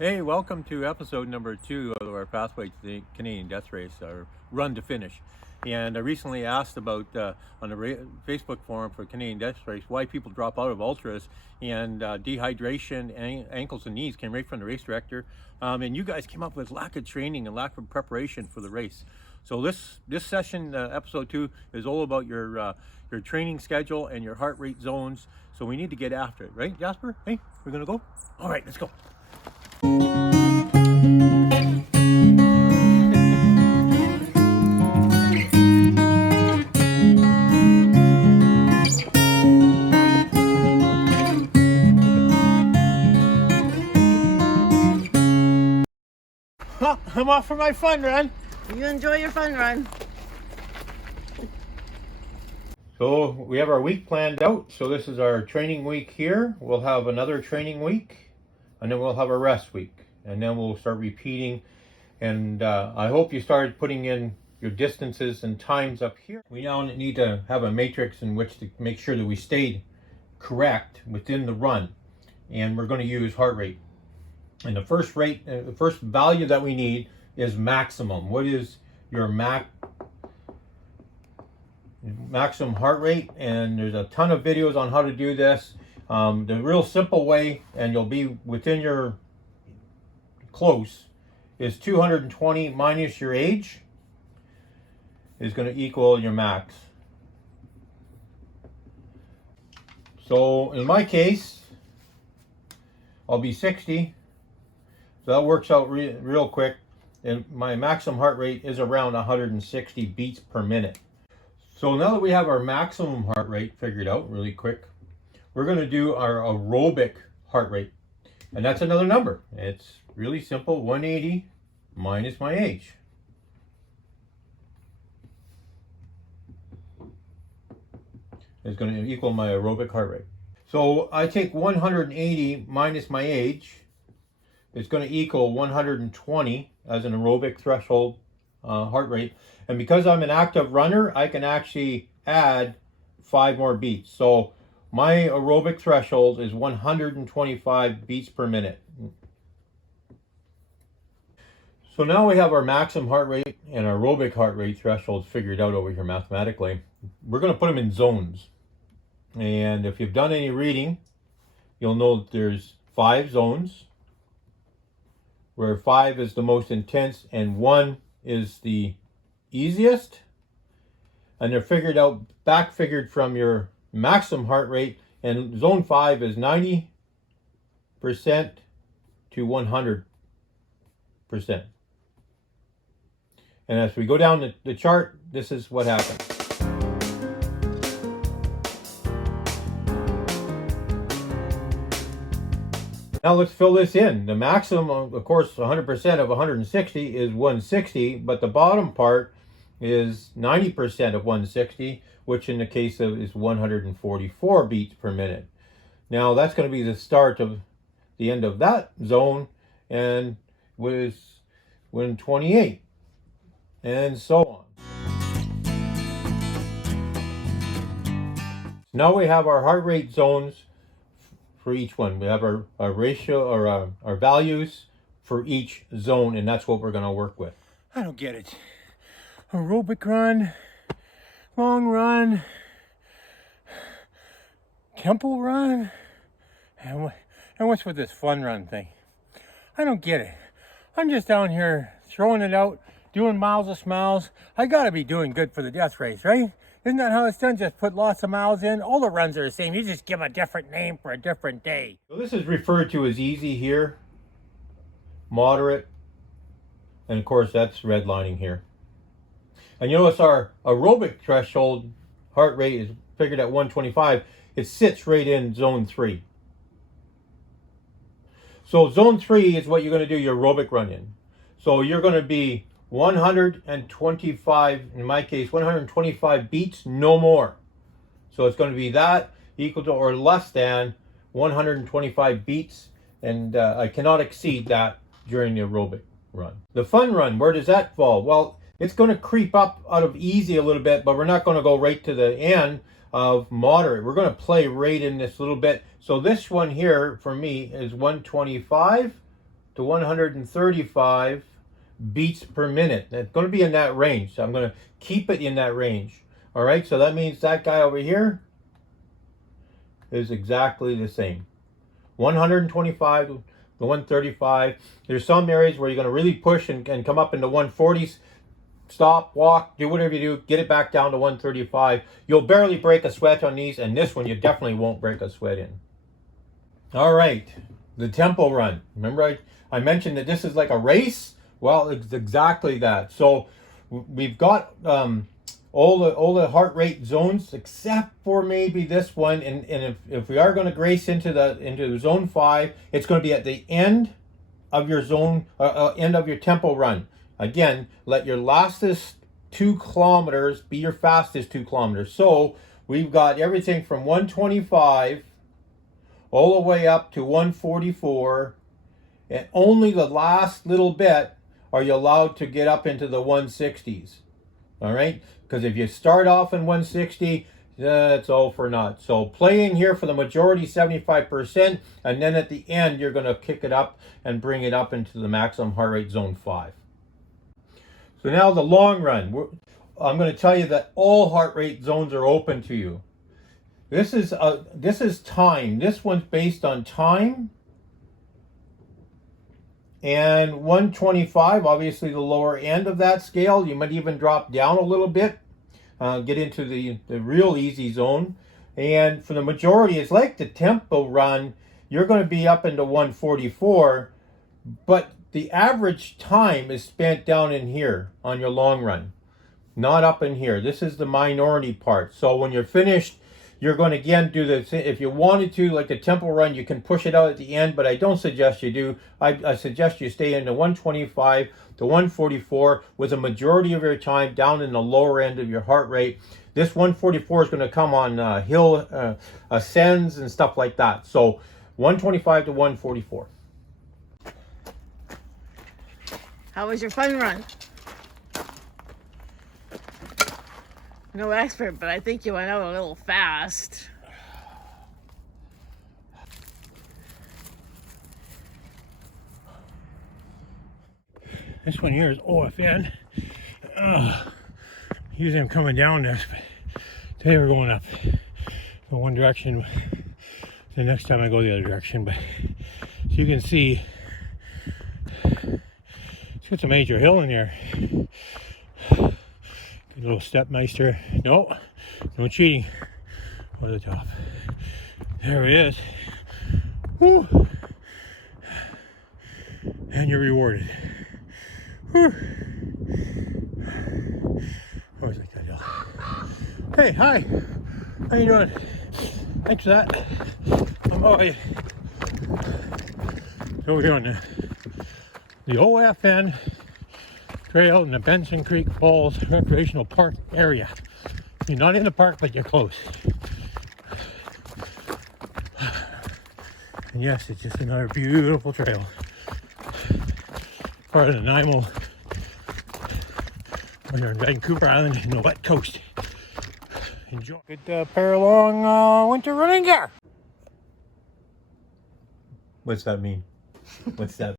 Hey, welcome to episode number 2 of our Pathway to the Canadian Death Race, our run to finish. And I recently asked about on the Facebook forum for Canadian Death Race why people drop out of ultras, and dehydration, ankles and knees came right from the race director. And you guys came up with lack of training and lack of preparation for the race. So this session, episode 2, is all about your training schedule and your heart rate zones. So we need to get after it, right, Jasper? Hey, we're gonna go? All right, let's go. Well, I'm off for my fun run. You enjoy your fun run. So we have our week planned out. So this is our training week here. We'll have another training week, and then we'll have a rest week, and then we'll start repeating. And I hope you started putting in your distances and times up here. We now need to have a matrix in which to make sure that we stayed correct within the run. And we're going to use heart rate. And the first value that we need is maximum. What is your maximum heart rate? And there's a ton of videos on how to do this. The real simple way, and you'll be within your close, is 220 minus your age is going to equal your max. So in my case, I'll be 60. So that works out real quick. And my maximum heart rate is around 160 beats per minute. So now that we have our maximum heart rate figured out really quick, we're going to do our aerobic heart rate. And that's another number. It's really simple, 180 minus my age. Is going to equal my aerobic heart rate. So I take 180 minus my age. It's going to equal 120 as an aerobic threshold heart rate. And because I'm an active runner, I can actually add 5 more beats. So my aerobic threshold is 125 beats per minute. So now we have our maximum heart rate and our aerobic heart rate thresholds figured out over here mathematically. We're going to put them in zones. And if you've done any reading, you'll know that there's 5 zones, where 5 is the most intense and 1 is the easiest. And they're back-figured from your maximum heart rate. And zone 5 is 90% to 100%. And as we go down the chart, this is what happens. Now let's fill this in. The maximum, of course, 100% of 160 is 160, but the bottom part is 90% of 160, which in the case of is 144 beats per minute. Now that's going to be the start of the end of that zone, and was 128, and so on. Now we have our heart rate zones for each one. We have our ratio, or our values for each zone, and that's what we're going to work with. I don't get it. Aerobic run, long run, tempo run, and what's with this fun run thing? I don't get it. I'm just down here throwing it out, doing miles of smiles. I gotta be doing good for the death race, right? Isn't that how it's done? Just put lots of miles in. All the runs are the same. You just give a different name for a different day. So this is referred to as easy here, moderate, and of course that's redlining here. And you notice our aerobic threshold heart rate is figured at 125. It sits right in zone 3. So zone 3 is what you're going to do your aerobic run in. So you're going to be 125, in my case, 125 beats, no more. So it's going to be that equal to or less than 125 beats, and I cannot exceed that during the aerobic run. The fun run, where does that fall? Well, it's going to creep up out of easy a little bit, but we're not going to go right to the end of moderate. We're going to play right in this little bit. So this one here for me is 125 to 135 beats per minute. It's going to be in that range. So I'm going to keep it in that range. All right, so that means that guy over here is exactly the same. 125 to 135. There's some areas where you're going to really push and come up into 140s. Stop, walk, do whatever you do, get it back down to 135. You'll barely break a sweat on these, and this one you definitely won't break a sweat in. All right, the tempo run. Remember I mentioned that this is like a race? Well, it's exactly that. So we've got all the heart rate zones except for maybe this one, and if we are going to grace into zone 5, it's going to be at the end of your zone, end of your tempo run. Again, let your lastest 2 kilometers be your fastest 2 kilometers. So we've got everything from 125 all the way up to 144, and only the last little bit are you allowed to get up into the 160s. All right, because if you start off in 160, it's all for naught. So play in here for the majority, 75%, and then at the end you're going to kick it up and bring it up into the maximum heart rate zone 5. So now the long run. I'm going to tell you that all heart rate zones are open to you. This is time. This one's based on time. And 125, obviously the lower end of that scale. You might even drop down a little bit, get into the real easy zone. And for the majority, it's like the tempo run. You're going to be up into 144, but the average time is spent down in here on your long run, not up in here. This is the minority part. So when you're finished, you're going to again do this. If you wanted to, like the tempo run, you can push it out at the end, but I don't suggest you do. I suggest you stay in the 125 to 144 with a majority of your time down in the lower end of your heart rate. This 144 is going to come on hill ascends and stuff like that. So 125 to 144. How was your fun run? No expert, but I think you went out a little fast. This one here is OFN. Usually I'm coming down this, but today we're going up. Go one direction. The next time I go the other direction. But as you can see, it's a major hill in there. Good little stepmeister. No cheating. Over the top. There it is. Woo. And you're rewarded. Whew. Always like that hill. Hey, hi. How you doing? Thanks for that. I'm over here on the OFN trail in the Benson Creek Falls Recreational Park area. You're not in the park, but you're close. And yes, it's just another beautiful trail. Part of the Nanaimo, when you're in Vancouver Island in the wet coast. Enjoy. Good pair of long winter running gear. What's that mean? What's that?